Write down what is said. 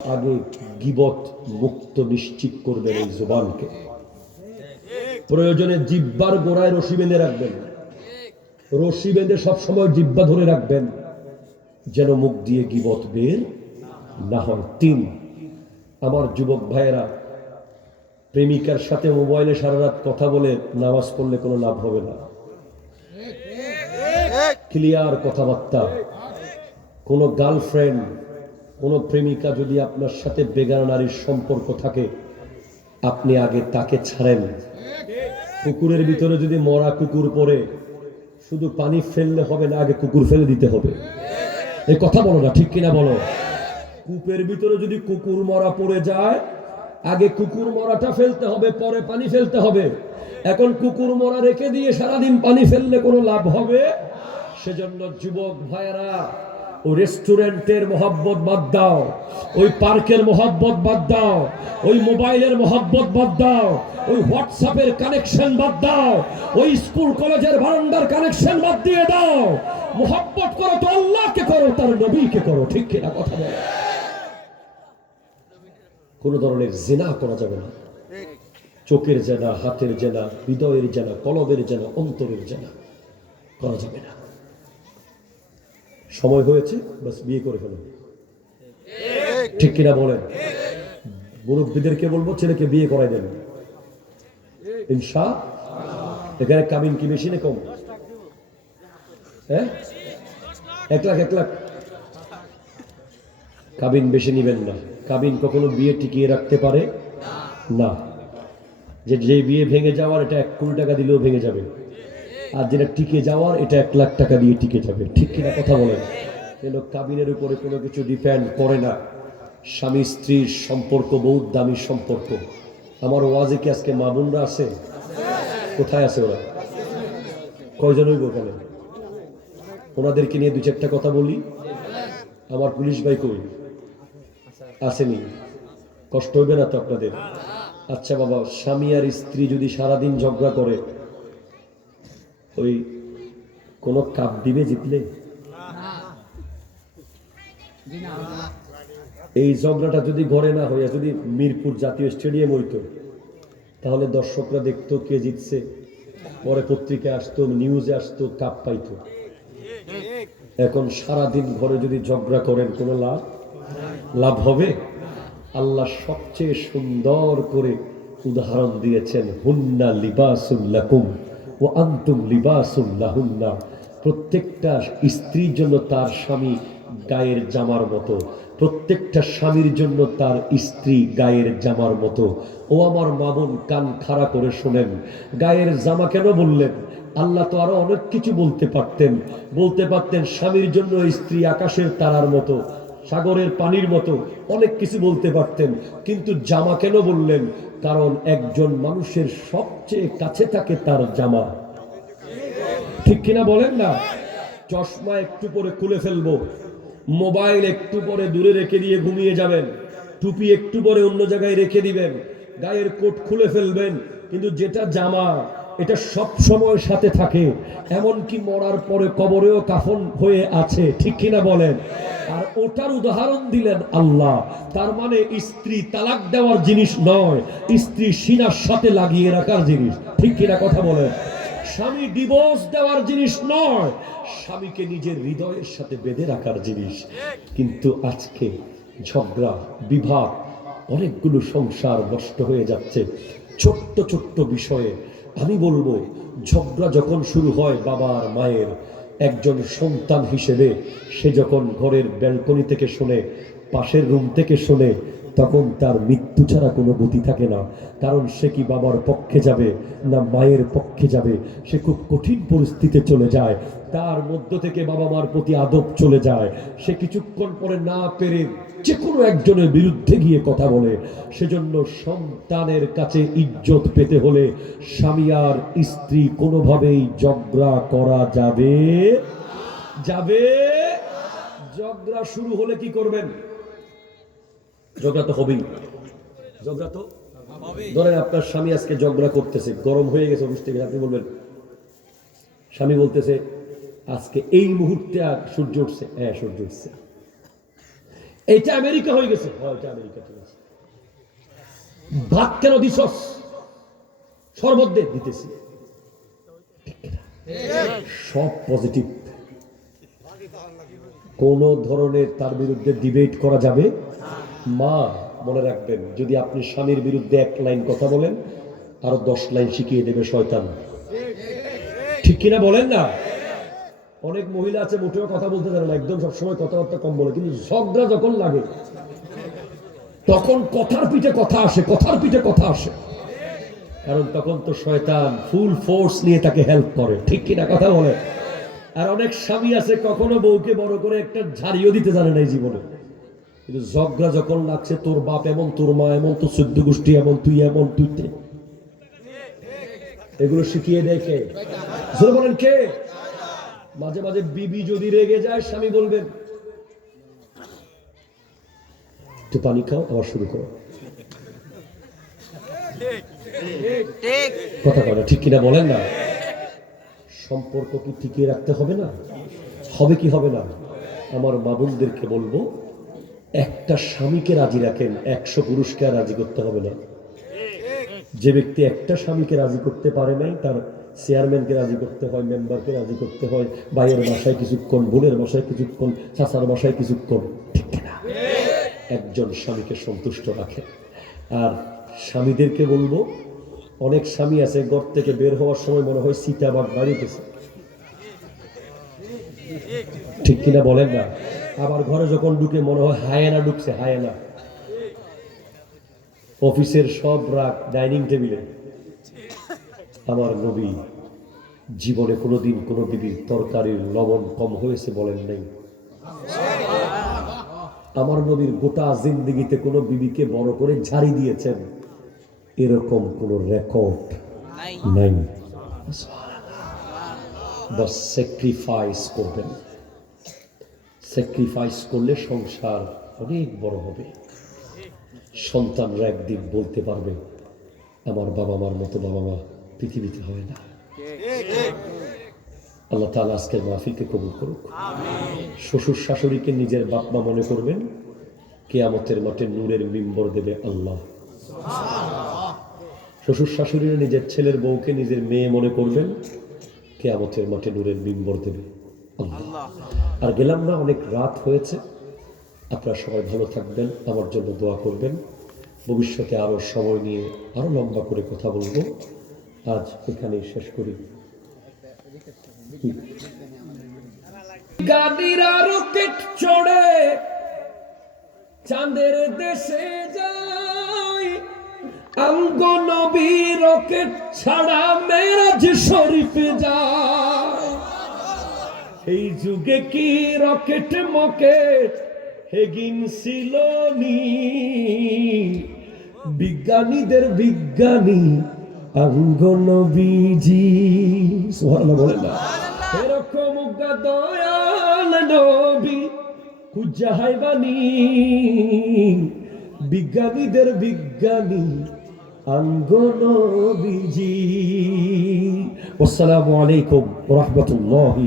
আগে গীবত মুক্ত নিশ্চিত করবেন এই জবানকে। প্রয়োজনে জিহ্বার গোড়ায় রশি বেঁধে রাখবেন, রশি বেঁধে সবসময় জিহ্বা ধরে রাখবেন যেন মুখ দিয়ে গীবত বের না হয়। 3, আমার যুবক ভাইয়েরা, প্রেমিকার সাথে মোবাইলে সারা রাত কথা বলে নামাজ পড়লে কোনো লাভ হবে না। ক্লিয়ার কথাবার্তা। কোনো গার্লফ্রেন্ড, কোনো প্রেমিকা যদি আপনার সাথে বেগানা নারীর সম্পর্ক থাকে, আপনি আগে তাকে ছাড়েন। পুকুরের ভিতরে যদি মরা কুকুর পড়ে, শুধু পানি ফেললে হবে না, আগে কুকুর ফেলে দিতে হবে। এই কথা বলো না, ঠিক কিনা বলো? কূপের ভিতরে যদি কুকুর মরা পড়ে যায়, আগে কুকুর মরাটা ফেলতে হবে, পরে পানি ফেলতে হবে। এখন কুকুর মরা রেখে দিয়ে সারাদিন পানি ফেললে কোনো লাভ হবে? সেজন্য যুবক ভাইয়েরা, ওই রেস্টুরেন্টের মোহাব্বত বাদ দাও, ওই পার্কের মোহাব্বত বাদ দাও, ওই মোবাইলের মোহাব্বত বাদ দাও, ওই হোয়াটসঅ্যাপের কানেকশন বাদ দাও, ওই স্কুল কলেজের বারান্দার কানেকশন বাদ দিয়ে দাও। মোহাব্বত করো তো আল্লাহকে করো, তার নবীকে করো, ঠিক কিনা কথা বলো? কোন ধরনের জিনা করা যাবে না। চোখের জেনা, হাতের জেনা, হৃদয়ের জেনা, কলবের জেনা, অন্তরের জেনা করা যাবে না। সময় হয়েছে, বাস বিয়ে করে ফেলো, ঠিক কিনা বলেন? মুরব্বীদেরকে বলবো ছেলেকে বিয়ে করাই দেন ইনশাআল্লাহ। এখানে কাবিন কি বেশি না কম? হ্যাঁ, 1 লাখ 1 লাখ। কাবিন বেশি নিবেন না। কাবিন কখনো বিয়ে টিকিয়ে রাখতে পারে না। যে বিয়ে ভেঙে যাওয়ার, এটা 1 কোটি টাকা দিলেও ভেঙে যাবে, আর যেটা টিকে যাওয়ার, এটা 1 লাখ টাকা দিয়ে টিকে যাবে, ঠিক কিনা কথা বলেন? কাবিনের উপরে কোনো কিছু ডিপেন্ড করে না। স্বামী স্ত্রীর সম্পর্ক বহুত দামি সম্পর্ক। আমার ওয়াজে কি আজকে মা বোনরা আছে? কোথায় আছে ওরা? কয়জন হইব ওখানে? ওনাদেরকে নিয়ে 2-4টা কথা বলি। আমার পুলিশ ভাই কই? আসেনি? কষ্ট হইবে না তো আপনাদের? আচ্ছা বাবা, স্বামী আর স্ত্রী যদি সারাদিন ঝগড়া করে, ওই কোন কাপ দিবে জিতলে? এই ঝগড়াটা যদি ঘরে না হইয়া যদি মিরপুর জাতীয় স্টেডিয়াম হইতো, তাহলে দর্শকরা দেখতো কে জিতছে, পরে পত্রিকা আসতো, নিউজে আসতো, কাপ পাইতো। এখন সারাদিন ঘরে যদি ঝগড়া করেন, কোনো লাভ হবে? আল্লাহ সবচেয়ে সুন্দর করে উদাহরণ দিয়েছেন, হুন্না লিবাসুল লাকুম ওয়া আনতুম লিবাসুল লাহুন্না। প্রত্যেকটা স্ত্রীর জন্য তার স্বামী গায়ের জামার মতো, প্রত্যেকটা স্বামীর জন্য তার স্ত্রী গায়ের জামার মতো। ও আমার মা বোন, কান খাড়া করে শোনেন। গায়ের জামা কেন বললেন? আল্লাহ তো আরো অনেক কিছু বলতে পারতেন। স্বামীর জন্য স্ত্রী আকাশের তারার মতো, সাগরের পানির মতো, অনেক কিছু বলতে পারতেন, কিন্তু জামা কেন বললেন? কারণ একজন মানুষের সবচেয়ে কাছে থাকে তার জামা, ঠিক কিনা বলেন না? চশমা একটু পরে খুলে ফেলবো, মোবাইল একটু পরে দূরে রেখে দিয়ে ঘুমিয়ে যাবেন, টুপি একটু পরে অন্য জায়গায় রেখে দিবেন, গায়ের কোট খুলে ফেলবেন, কিন্তু যেটা জামা, এটা সব সময় সাথে থাকে। এমনকি মরার পরে কবরেও কাফন হয়ে আছে, ঠিক কিনা বলেন? আর ওটার উদাহরণ দিলেন আল্লাহ। তার মানে স্ত্রী তালাক দেওয়ার জিনিস নয়, স্ত্রী সিনার সাথে লাগিয়ে রাখার জিনিস, ঠিক কিনা কথা বলেন? স্বামী ডিভোর্স দেওয়ার জিনিস নয়, স্বামীকে নিজের হৃদয়ের সাথে বেঁধে রাখার জিনিস। কিন্তু আজকে ঝগড়া, বিভাগ, অনেকগুলো সংসার নষ্ট হয়ে যাচ্ছে ছোট্ট ছোট্ট বিষয়ে। আমি বলবো, ঝগড়া যখন শুরু হয় বাবা আর মায়ের, একজন সন্তান হিসেবে সে যখন ঘরের ব্যালকনি থেকে শোনে, পাশের রুম থেকে শোনে, তখন তার মৃত্যু ছাড়া কোনো গতি থাকে না। কারণ সে কি বাবার পক্ষে যাবে না মায়ের পক্ষে যাবে? সে খুব কঠিন পরিস্থিতিতে চলে যায়, তার মধ্য থেকে বাবা মার প্রতি আদব চলে যায়। সে কিছুক্ষণ পরে না পেরে যে কোনো একজনের বিরুদ্ধে গিয়ে কথা বলে। সেজন্য সন্তানের কাছে ইজ্জত পেতে হলে স্বামী আর স্ত্রী কোনোভাবেই ঝগড়া করা যাবে। ঝগড়া শুরু হলে কি করবেন? ঝগড়া তো হবেই। ঝগড়া তো ধরেন আপনার স্বামী আজকে ঝগড়া করতেছে, গরম হয়ে গেছে অফিস থেকে, আপনি বলবেন, স্বামী বলতেছে আজকে এই মুহূর্তে সূর্য উঠছে, হ্যাঁ সূর্য উঠছে। এইটা আমেরিকা হয়ে গেছে, এটা আমেরিকা ঠিক আছে। ভাত কেন দিছস? শরবত দিতেছি। সব পজিটিভ, কোন ধরনের তার বিরুদ্ধে ডিবেট করা যাবে। মা মনে রাখবেন, যদি আপনি স্বামীর বিরুদ্ধে এক লাইন কথা বলেন, আরো 10 লাইন শিখিয়ে দেবে শয়তান। ঠিক কিনা বলেন না? অনেক মহিলা আছে মোটেও কথা বলতে জানে না, একদম সবসময় কথাবার্তা কম বলে, কিন্তু ঝগড়া যখন লাগে তখন কথার পিঠে কথা আসে, কথার পিঠে কথা আসে। কারণ তখন তো শয়তান ফুল ফোর্স নিয়ে তাকে হেল্প করে। ঠিক কিনা কথা বলে? আর অনেক স্বামী আছে কখনো বউকে বড় করে একটা ঝাড়িও দিতে জানে না এই জীবনে, কিন্তু ঝগড়া যখন লাগছে, তোর বাপ এমন, তোর মা এমন, তোর 14 গোষ্ঠী এমন, তুই এমন, তুই এগুলো শিখিয়ে দেয় কে? জোরে বলেন কে? মাঝে মাঝে বিবি যদি রেগে যায়, স্বামী বলবেন একটু পানি খাও, আবার শুরু করো। কথা বলে ঠিক কিনা বলেন না? সম্পর্ক কি টিকিয়ে রাখতে হবে না? হবে কি হবে না? আমার মা বোনদেরকে বলবো, একটা স্বামীকে রাজি রাখেন, 100 পুরুষকে আর রাজি করতে হবে না। যে ব্যক্তি একটা স্বামীকে রাজি করতে পারে নাই, তার চেয়ারম্যানকে রাজি করতে হয়, মেম্বারকে রাজি করতে হয়, ভাইয়ের বাসায় কিছুক্ষণ, বোনের বাসায় কিছুক্ষণ, চাচার বাসায় কিছুক্ষণ। ঠিক না? একজন স্বামীকে সন্তুষ্ট রাখে। আর স্বামীদেরকে বলবো, অনেক স্বামী আছে ঘর থেকে বের হওয়ার সময় মনে হয় সীতাবাগ বাড়িতেছে। ঠিক কিনা বলেন না? আবার ঘরে যখন ঢুকে মনে হয় হায়েনা ঢুকছে, হায়েনা। অফিসের সব রাগ ডাইনিং টেবিলে। আমার নবী জীবনে কোনোদিন কোনো বিবির তরকারির লবণ কম হয়েছে বলেন নাই। আমার নবীর গোটা জিন্দেগিতে কোনো বিবিকে বড় করে ঝাড়ি দিয়েছেন এরকম কোন রেকর্ড নাই। বাস স্যাক্রিফাইস করবেন। স্যাক্রিফাইস করলে সংসার অনেক বড় হবে। সন্তানরা একদিন বলতে পারবে, আমার বাবা মার মতো বাবা মা পৃথিবীতে হয় না। আল্লাহ তাআলা আজকের মাহফিলকে কবুল করুক। শ্বশুর শাশুড়িকে নিজের বাপ মা মনে করবেন, কিয়ামতের মাঠে নূরের মিম্বর দেবে আল্লাহ। শ্বশুর শাশুড়িরা নিজের ছেলের বউকে নিজের মেয়ে মনে করবেন, কিয়ামতের মাঠে নূরের মিম্বর দেবে আল্লাহ। আর গেলাম না, অনেক রাত হয়েছে। আপনারা সবাই ভালো থাকবেন, আমার জন্য দোয়া করবেন। ভবিষ্যতে আরো সময় নিয়ে আরো লম্বা করে কথা বলবো। আজ এখানেই শেষ করি। গাড়িরা রকেট চড়ে চাঁদের দেশে যায়, আমগো নবী রকেট ছাড়া মেরাজ শরীফে যায়। এই যুগে কি রকেট মকেট হেগিন ছিল নি, বিজ্ঞানীদের বিজ্ঞানী আমগো নবীজি। সুবহানাল্লাহ বলেন না? এরকম দয়াল নবী কুজাহাইবানি, বিজ্ঞানীদের বিজ্ঞানী আমগো নবীজি। আসসালামু আলাইকুম ওয়া রাহমাতুল্লাহি